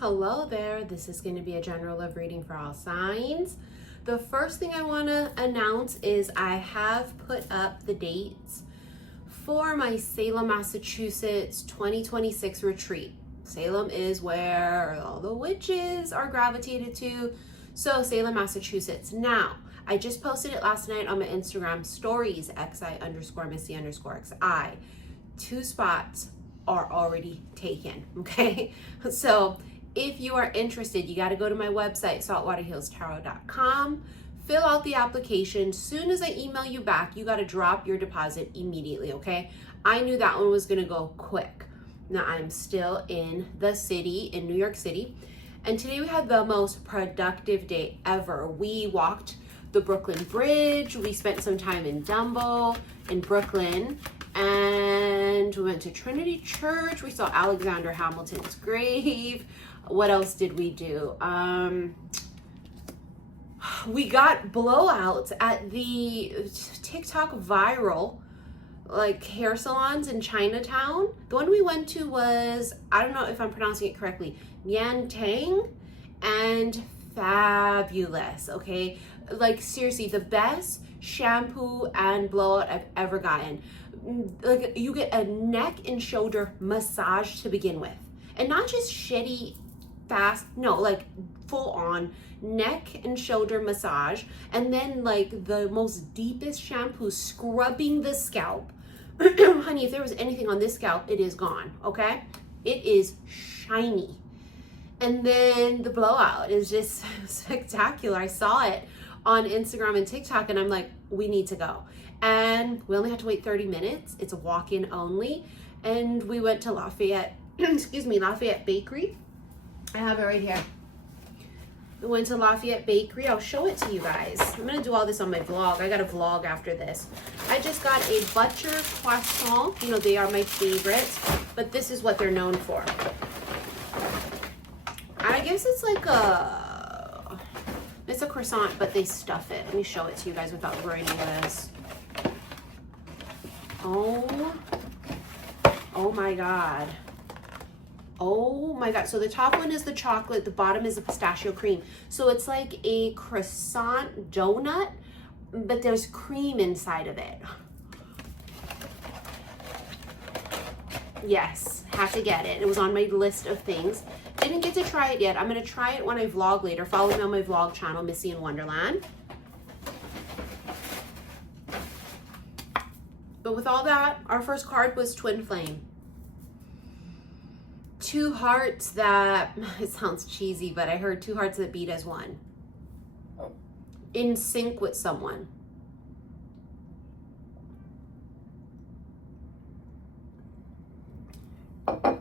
Hello there, this is going to be a general love reading for all signs. The first thing I want to announce is I have put up the dates for my Salem, Massachusetts 2026 retreat. Salem is where all the witches are gravitated to, so Salem, Massachusetts. Now, I just posted it last night on my Instagram stories, xi_missy_xi. 2 spots are already taken, okay? So if you are interested, you got to go to my website, saltwaterhillstarot.com, fill out the application. Soon as I email you back, you got to drop your deposit immediately, okay? I knew that one was going to go quick. Now, I'm still in the city, in New York City, and today we had the most productive day ever. We walked the Brooklyn Bridge, we spent some time in Dumbo, in Brooklyn, and we went to Trinity Church. We saw Alexander Hamilton's grave. What else did we do? We got blowouts at the TikTok viral like hair salons in Chinatown. The one we went to was, I don't know if I'm pronouncing it correctly, Yan Tang, and fabulous, okay? Like seriously, the best shampoo and blowout I've ever gotten. Like you get a neck and shoulder massage to begin with, and not just shitty fast, no, like full on neck and shoulder massage, and then like the most deepest shampoo scrubbing the scalp. Honey, if there was anything on this scalp, it is gone, okay? It is shiny. And then the blowout is just spectacular. I saw it on Instagram and TikTok, and I'm like, we need to go. And we only had to wait 30 minutes. It's a walk-in only. And we went to Lafayette, Lafayette Bakery. I have it right here. We went to Lafayette Bakery. I'll show it to you guys. I'm going to do all this on my vlog. I got a vlog after this. I just got a butter croissant. You know, they are my favorites, but this is what they're known for. I guess it's like it's a croissant, but they stuff it. Let me show it to you guys without ruining this. Oh my God. Oh my God. So the top one is the chocolate, the bottom is the pistachio cream. So it's like a croissant donut, but there's cream inside of it. Yes, had to get it. It was on my list of things. Didn't get to try it yet. I'm going to try it when I vlog later. Follow me on my vlog channel, Missy in Wonderland. But with all that, our first card was Twinflame. 2 hearts that, it sounds cheesy, but I heard 2 hearts that beat as one. In sync with someone.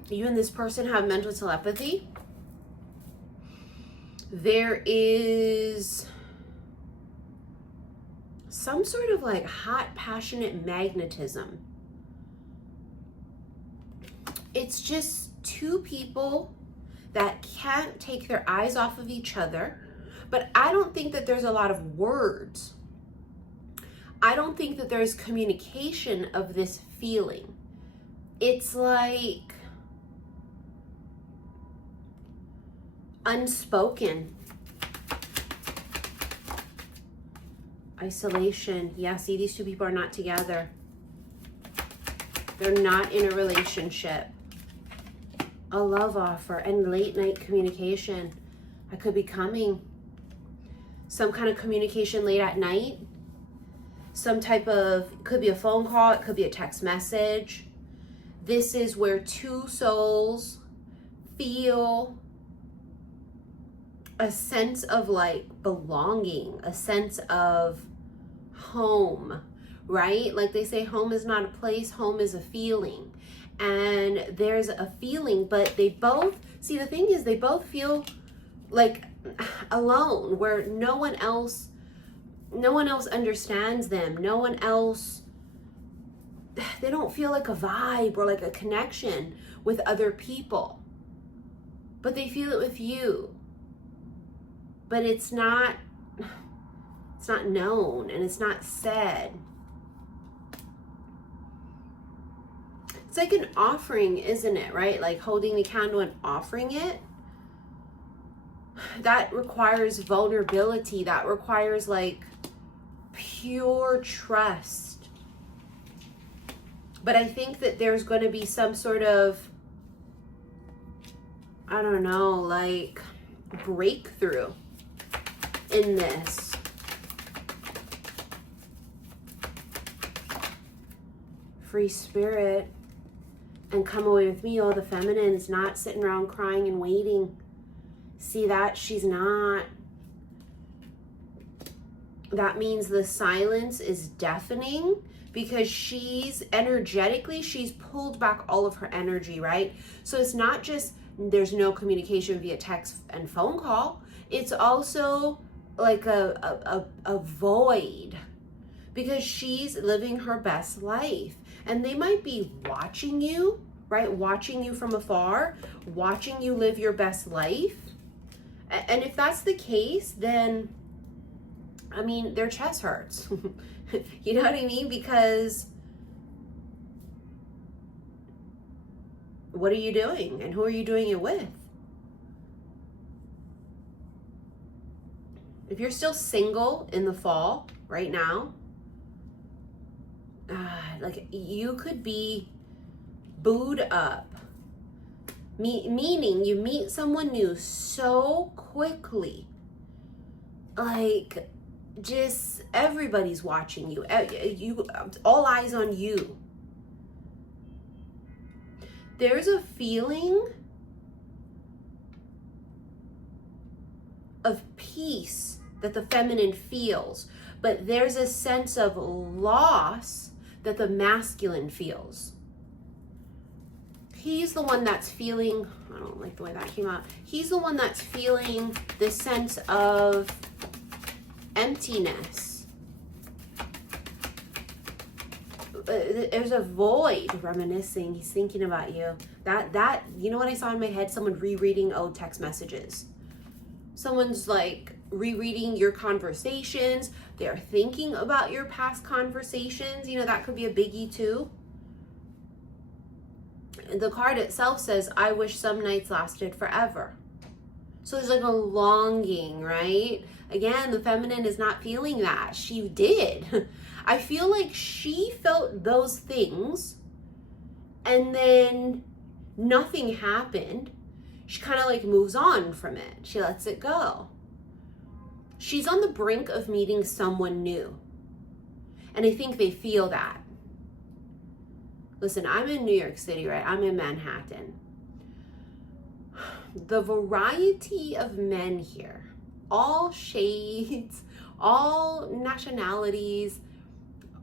You and this person have mental telepathy. There is some sort of like hot, passionate magnetism. It's just 2 people that can't take their eyes off of each other, but I don't think that there's a lot of words. I don't think that there's communication of this feeling. It's like unspoken. Isolation. Yeah, see, these 2 people are not together. They're not in a relationship. A love offer and late night communication. I could be coming. Some kind of communication late at night. Some type of, it could be a phone call, it could be a text message. This is where 2 souls feel a sense of like belonging, a sense of home, right? Like they say, home is not a place, home is a feeling. And there's a feeling, but they both, see, the thing is they both feel like alone, where no one else understands them. No one else, they don't feel like a vibe or like a connection with other people, but they feel it with you. But it's not known and it's not said. It's like an offering, isn't it? Right? Like holding the candle and offering it. that requires vulnerability. That requires like pure trust. But I think that there's going to be some sort of, I don't know, like breakthrough in this. Free spirit. And come away with me. Oh, the feminine's not sitting around crying and waiting. See that? She's not. That means the silence is deafening because she's energetically, she's pulled back all of her energy, right? So it's not just there's no communication via text and phone call. It's also like a void because she's living her best life. And they might be watching you, right? Watching you from afar, watching you live your best life. And if that's the case, then, I mean, their chest hurts. You know what I mean? Because what are you doing? And who are you doing it with? If you're still single in the fall right now, like you could be booed up, meaning you meet someone new so quickly, like just everybody's watching you, all eyes on you. There's a feeling of peace that the feminine feels, but there's a sense of loss that the masculine feels. He's the one that's feeling, I don't like the way that came out. He's the one that's feeling this sense of emptiness. There's a void reminiscing. He's thinking about you. That, you know what I saw in my head? Someone rereading old text messages. Someone's like rereading your conversations. They're thinking about your past conversations. You know, that could be a biggie too. The card itself says, I wish some nights lasted forever. So there's like a longing, right? Again, the feminine is not feeling that. She did. I feel like she felt those things and then nothing happened. She kind of like moves on from it. She lets it go. She's on the brink of meeting someone new. And I think they feel that. Listen, I'm in New York City, right? I'm in Manhattan. The variety of men here, all shades, all nationalities,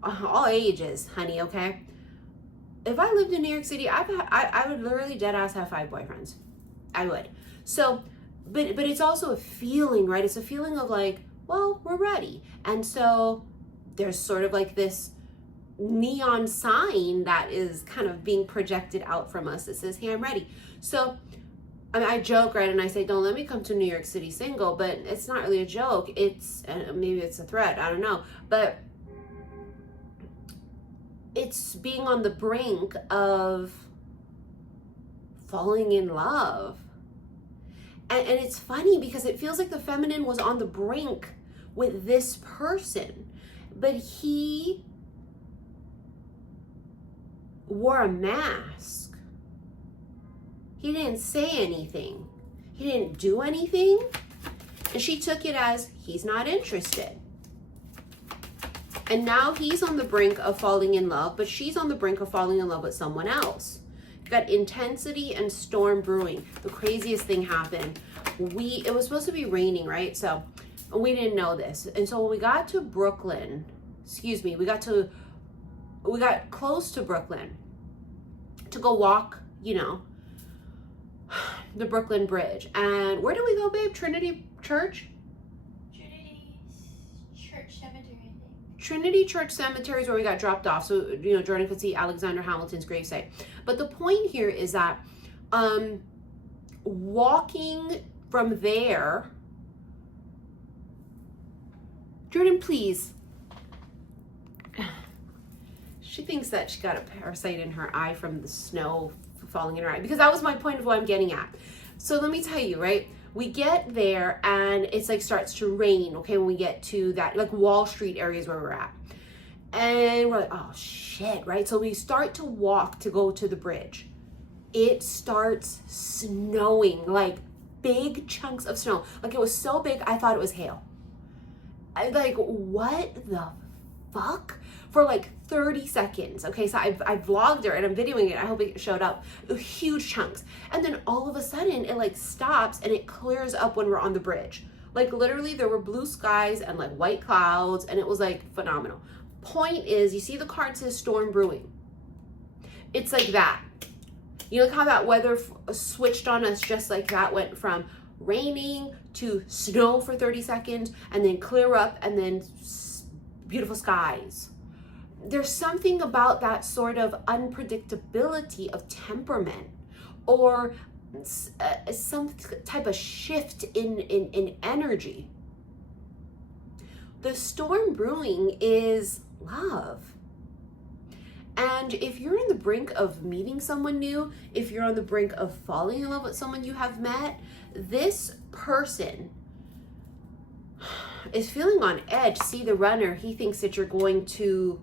all ages, honey, okay? If I lived in New York City, I would literally dead ass have 5 boyfriends. I would. So, but it's also a feeling, right? It's a feeling of like, well, we're ready. And so there's sort of like this neon sign that is kind of being projected out from us that says, hey, I'm ready. So I mean, I joke, right? And I say, don't let me come to New York City single, but it's not really a joke. It's, maybe it's a threat. I don't know. But it's being on the brink of falling in love. And it's funny because it feels like the feminine was on the brink with this person, but he wore a mask. He didn't say anything. He didn't do anything. And she took it as he's not interested. And now he's on the brink of falling in love, but she's on the brink of falling in love with someone else. You've got intensity and storm brewing. The craziest thing happened. It was supposed to be raining, right? So we didn't know this. And so when we got to Brooklyn, we got close to Brooklyn to go walk, the Brooklyn Bridge. And where do we go, babe? Trinity Church? Trinity Church Cemetery is where we got dropped off. So, Jordan could see Alexander Hamilton's gravesite. But the point here is that walking from there, Jordan, please. She thinks that she got a parasite in her eye from the snow falling in her eye, because that was my point of what I'm getting at. So let me tell you, right? We get there and it's like starts to rain, okay, when we get to that, like Wall Street areas where we're at. And we're like, oh shit, right? So we start to walk to go to the bridge. It starts snowing, like big chunks of snow. Like it was so big, I thought it was hail. I like, what the fuck? For like 30 seconds. Okay, so I vlogged her and I'm videoing it. I hope it showed up. Huge chunks. And then all of a sudden it like stops and it clears up when we're on the bridge. Like literally there were blue skies and like white clouds and it was like phenomenal. Point is, you see the card says storm brewing. It's like that. You know how that weather switched on us just like that, went from raining to snow for 30 seconds and then clear up and then beautiful skies. There's something about that sort of unpredictability of temperament, or some type of shift in energy. The storm brewing is love. And if you're on the brink of meeting someone new, if you're on the brink of falling in love with someone you have met, this person is feeling on edge. See the runner, he thinks that you're going to,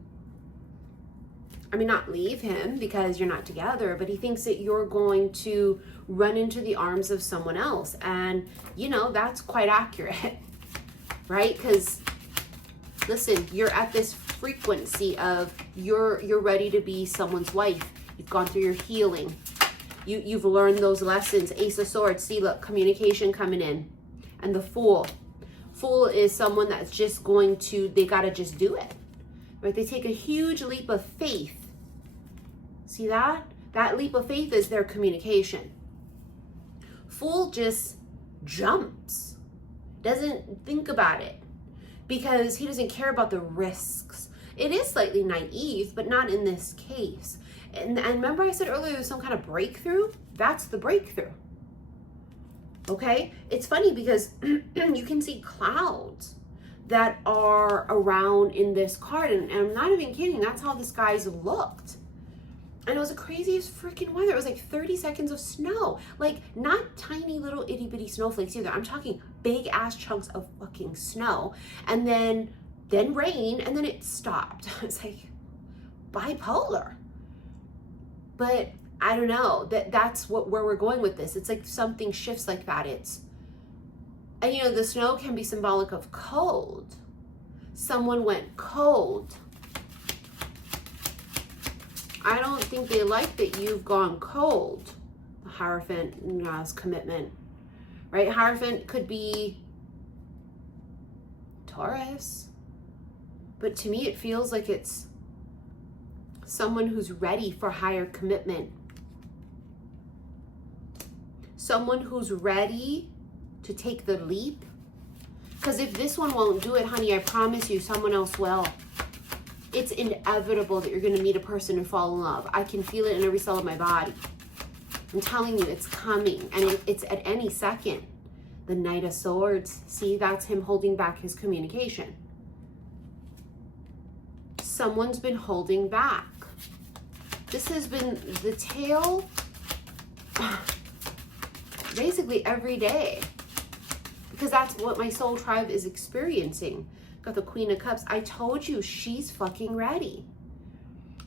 I mean, not leave him because you're not together, but he thinks that you're going to run into the arms of someone else. And, you know, that's quite accurate, right? Because, listen, you're at this frequency of you're ready to be someone's wife. You've gone through your healing. You've learned those lessons. Ace of Swords, see, look, communication coming in. And the Fool. Fool is someone that's just going to, they got to just do it. Right? They take a huge leap of faith. See that? That leap of faith is their communication. Fool just jumps. Doesn't think about it. Because he doesn't care about the risks. It is slightly naive, but not in this case. And remember I said earlier there's some kind of breakthrough? That's the breakthrough. Okay? It's funny because you can see clouds that are around in this card. And I'm not even kidding. That's how the skies looked. And it was the craziest freaking weather. It was like 30 seconds of snow. Like, not tiny little itty bitty snowflakes either. I'm talking big ass chunks of fucking snow. And then rain, and then it stopped. It's like bipolar. But I don't know. That's where we're going with this. It's like something shifts like that. And you know, the snow can be symbolic of cold. Someone went cold. I don't think they like that you've gone cold. The Hierophant, is commitment, right? Hierophant could be Taurus, but to me it feels like it's someone who's ready for higher commitment. Someone who's ready to take the leap. Because if this one won't do it, honey, I promise you someone else will. It's inevitable that you're going to meet a person and fall in love. I can feel it in every cell of my body. I'm telling you, it's coming. And it's at any second. The Knight of Swords. See, that's him holding back his communication. Someone's been holding back. This has been the tale basically every day. Because that's what my soul tribe is experiencing. Got the Queen of Cups. I told you, she's fucking ready.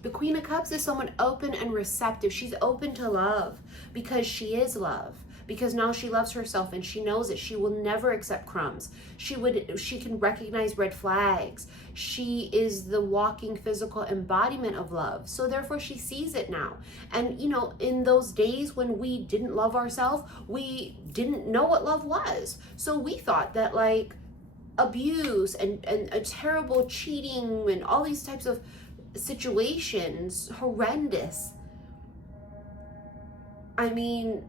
The Queen of Cups is someone open and receptive. She's open to love because she is love. Because now she loves herself and she knows that she will never accept crumbs. She can recognize red flags. She is the walking physical embodiment of love. So therefore she sees it now. And you know, in those days when we didn't love ourselves, we didn't know what love was. So we thought that like abuse and a terrible cheating and all these types of situations, horrendous. I mean,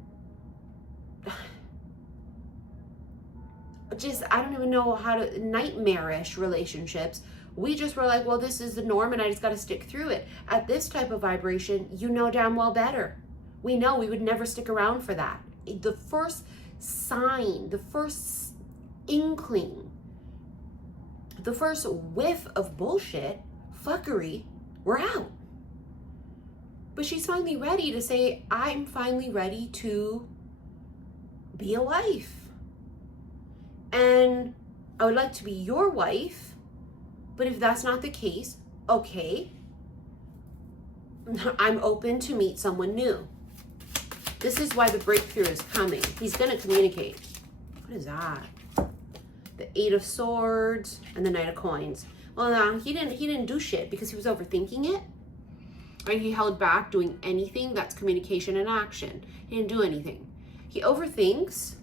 just, I don't even know how to, nightmarish relationships. We just were like, well, this is the norm and I just got to stick through it. At this type of vibration, you know damn well better. We know we would never stick around for that. The first sign, the first inkling, the first whiff of bullshit, fuckery, we're out. But she's finally ready to say, I'm finally ready to be a wife. and I would like to be your wife, but if that's not the case, okay, I'm open to meet someone new. This is why the breakthrough is coming. He's going to communicate. What is that? The Eight of Swords and the Knight of Coins. Well, no, he didn't do shit because he was overthinking it. Right? He held back doing anything. That's communication and action. He didn't do anything. He overthinks.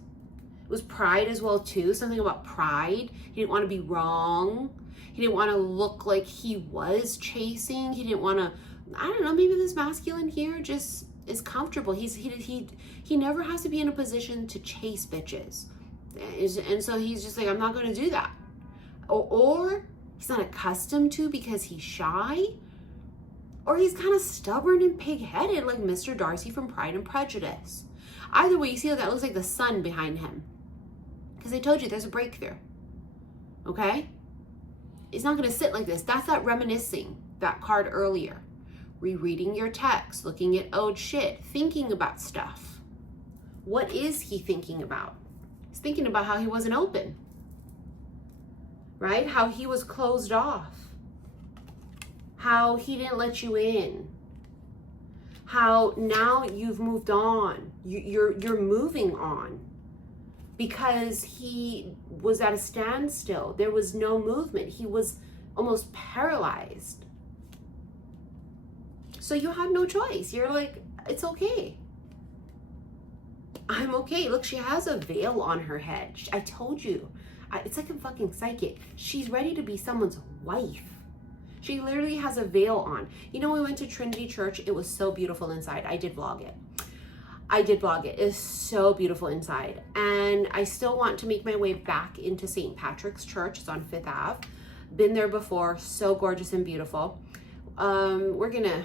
It was pride as well too. Something about pride. He didn't want to be wrong. He didn't want to look like he was chasing. He didn't want to, I don't know, maybe this masculine here just is comfortable. He never has to be in a position to chase bitches. And so he's just like, I'm not going to do that. Or he's not accustomed to because he's shy. Or he's kind of stubborn and pig-headed like Mr. Darcy from Pride and Prejudice. Either way, you see how that looks like the sun behind him. Because I told you there's a breakthrough. Okay? It's not going to sit like this. That's that reminiscing, that card earlier. Rereading your text, looking at old shit, thinking about stuff. What is he thinking about? He's thinking about how he wasn't open. Right? How he was closed off. How he didn't let you in. How now you've moved on. You're moving on. Because he was at a standstill. There was no movement. He was almost paralyzed. So you had no choice. You're like, it's okay. I'm okay. Look, she has a veil on her head. I told you. It's like a fucking psychic. She's ready to be someone's wife. She literally has a veil on. You know, we went to Trinity Church. It was so beautiful inside. I did vlog it. It's so beautiful inside. And I still want to make my way back into St. Patrick's Church. It's on 5th Ave. Been there before. So gorgeous and beautiful. We're going to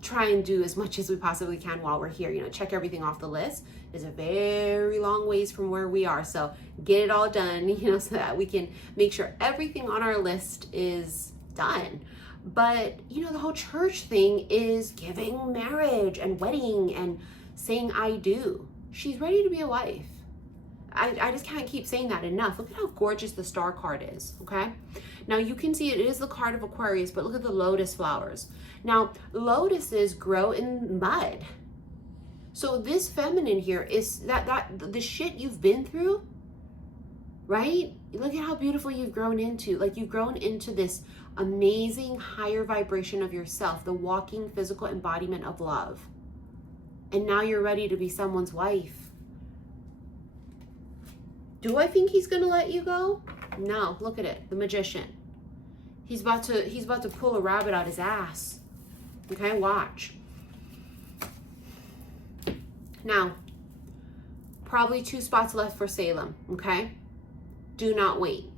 try and do as much as we possibly can while we're here. You know, check everything off the list. It's a very long ways from where we are. So get it all done, you know, so that we can make sure everything on our list is done. But, you know, the whole church thing is giving marriage and wedding and saying I do. She's ready to be a wife. I just can't keep saying that enough. Look at how gorgeous the star card is, okay? Now you can see it is the card of Aquarius, but look at the lotus flowers. Now, lotuses grow in mud. So this feminine here is that the shit you've been through, right? Look at how beautiful you've grown into. Like you've grown into this amazing higher vibration of yourself, the walking physical embodiment of love. And now you're ready to be someone's wife. Do I think he's gonna let you go? No, look at it, the Magician. He's about to pull a rabbit out his ass. Okay, watch. Now, probably 2 spots left for Salem, okay? Do not wait.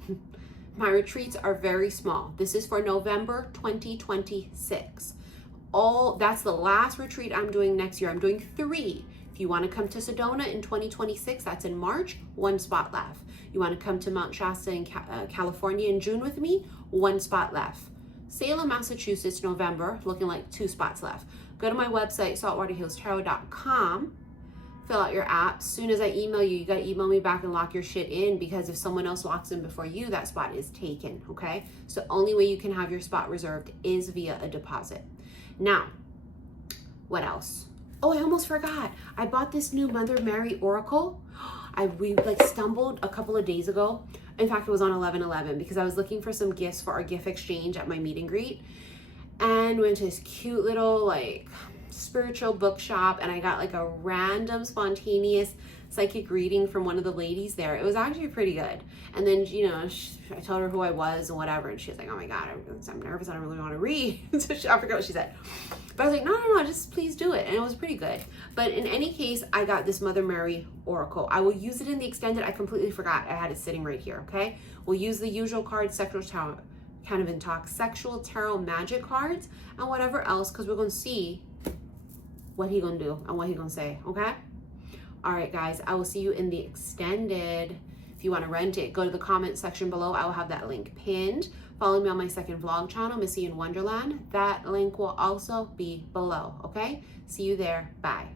My retreats are very small. This is for November 2026. That's the last retreat I'm doing next year. I'm doing 3. If you want to come to Sedona in 2026, that's in March, 1 spot left. You want to come to Mount Shasta in California in June with me, 1 spot left. Salem, Massachusetts, November, looking like 2 spots left. Go to my website, saltwaterhealstarot.com. Fill out your app. As soon as I email you, you got to email me back and lock your shit in, because if someone else locks in before you, that spot is taken, okay? So only way you can have your spot reserved is via a deposit. Now, what else? Oh, I almost forgot. I bought this new Mother Mary Oracle. We stumbled a couple of days ago. In fact, it was on 11/11 because I was looking for some gifts for our gift exchange at my meet and greet. And went to this cute little spiritual bookshop, and I got a random spontaneous psychic reading from one of the ladies there. It was actually pretty good. And then, I told her who I was and whatever, and she was like, oh my God, I'm nervous, I don't really want to read. So I forgot what she said. But I was like, no, just please do it. And it was pretty good. But in any case, I got this Mother Mary Oracle. I will use it in the extended. I completely forgot. I had it sitting right here, okay? We'll use the usual cards, sexual tarot, kind of in talk, sexual tarot magic cards, and whatever else, because we're going to see what he going to do and what he going to say, okay? All right, guys, I will see you in the extended. If you want to rent it, go to the comment section below. I will have that link pinned. Follow me on my second vlog channel, Missy in Wonderland. That link will also be below, okay? See you there. Bye.